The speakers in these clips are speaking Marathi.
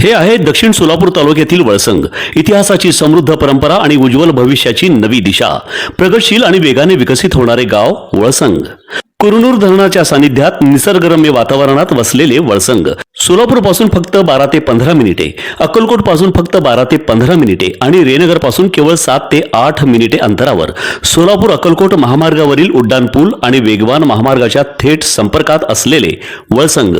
हे आहे दक्षिण सोलापूर तालुक्यातील वळसंग। इतिहासाची समृद्ध परंपरा आणि उज्ज्वल भविष्याची नवी दिशा, प्रगतशील आणि वेगाने विकसित होणारे गाव वळसंग। कुरनूर धरणाच्या सानिध्यात निसर्गरम्य वातावरणात वसलेले वळसंग सोलापूर पासून फक्त 12 ते 15 मिनिटे, अक्कलकोट पासून फक्त 12 ते 15 मिनिटे आणि रेनगर पासून केवळ 7 ते 8 मिनिटे अंतरावर सोलापूर अक्कलकोट महामार्गावरील उड्डाण पूल आणि वेगवान महामार्गाच्या थेट संपर्कात असलेले वळसंग।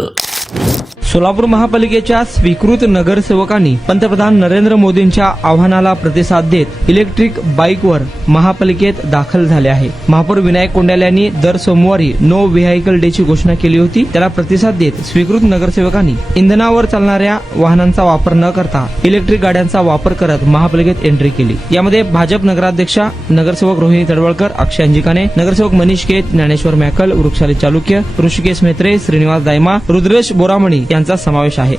सोलापूर महापालिकेच्या स्वीकृत नगरसेवकांनी पंतप्रधान नरेंद्र मोदींच्या आव्हानाला प्रतिसाद देत इलेक्ट्रिक बाईकवर महापालिकेत दाखल झाले आहे। महापौर विनायक कोंडाल यांनी दर सोमवारी नो व्हेइकल डे ची घोषणा केली होती। त्याला प्रतिसाद देत स्वीकृत नगरसेवकांनी इंधनावर चालणाऱ्या वाहनांचा वापर न करता इलेक्ट्रिक गाड्यांचा वापर करत महापालिकेत एंट्री केली। यामध्ये भाजप नगराध्यक्षा नगरसेवक रोहिणी तडवळकर, अक्षय अंजिकाने, नगरसेवक मनीष केत, ज्ञानेश्वर मॅकल, वृक्षाली चालुक्य, ऋषिकेश मेत्रे, श्रीनिवास दायमा, रुद्रेश बोरामणी यांचा समावेश आहे।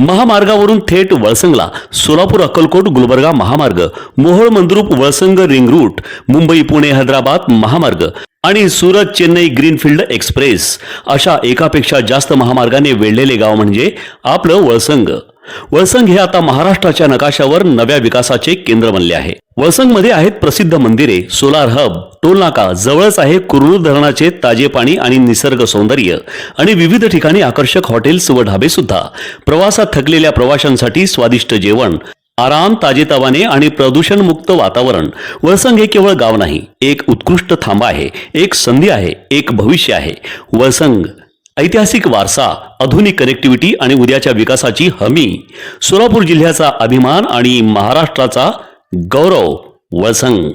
महामार्गावरून थेट वळसंगला सोलापूर अक्कलकोट गुलबर्गा महामार्ग, मोहोळ मंद्रुप वळसंग रिंग रूट, मुंबई पुणे हैदराबाद महामार्ग आणि सुरत चेन्नई ग्रीनफील्ड एक्सप्रेस अशा एकापेक्षा जास्त महामार्गाने वेढलेले गाव म्हणजे आपलं वळसंग। वळसंग हे आता महाराष्ट्राच्या नकाशावर नव्या विकासाचे केंद्र बनले आहे। वळसंग मध्ये आहेत प्रसिद्ध मंदिरे, सोलार हब, टोलनाका, जवळच आहे कुरनूर धरणाचे ताजे पाणी आणि निसर्ग सौंदर्य आणि विविध ठिकाणी आकर्षक हॉटेल्स व ढाबे सुद्धा। प्रवासात थकलेल्या प्रवाशांसाठी स्वादिष्ट जेवण, आराम, ताजेतवाने आणि प्रदूषण मुक्त वातावरण। वळसंग हे केवळ गाव नाही, एक उत्कृष्ट थांबा आहे, एक संधी आहे, एक भविष्य आहे। वळसंग ऐतिहासिक वारसा, आधुनिक कनेक्टिव्हिटी आणि उद्याच्या विकासाची हमी। सोलापूर जिल्ह्याचा अभिमान आणि महाराष्ट्राचा गौरव वळसंग।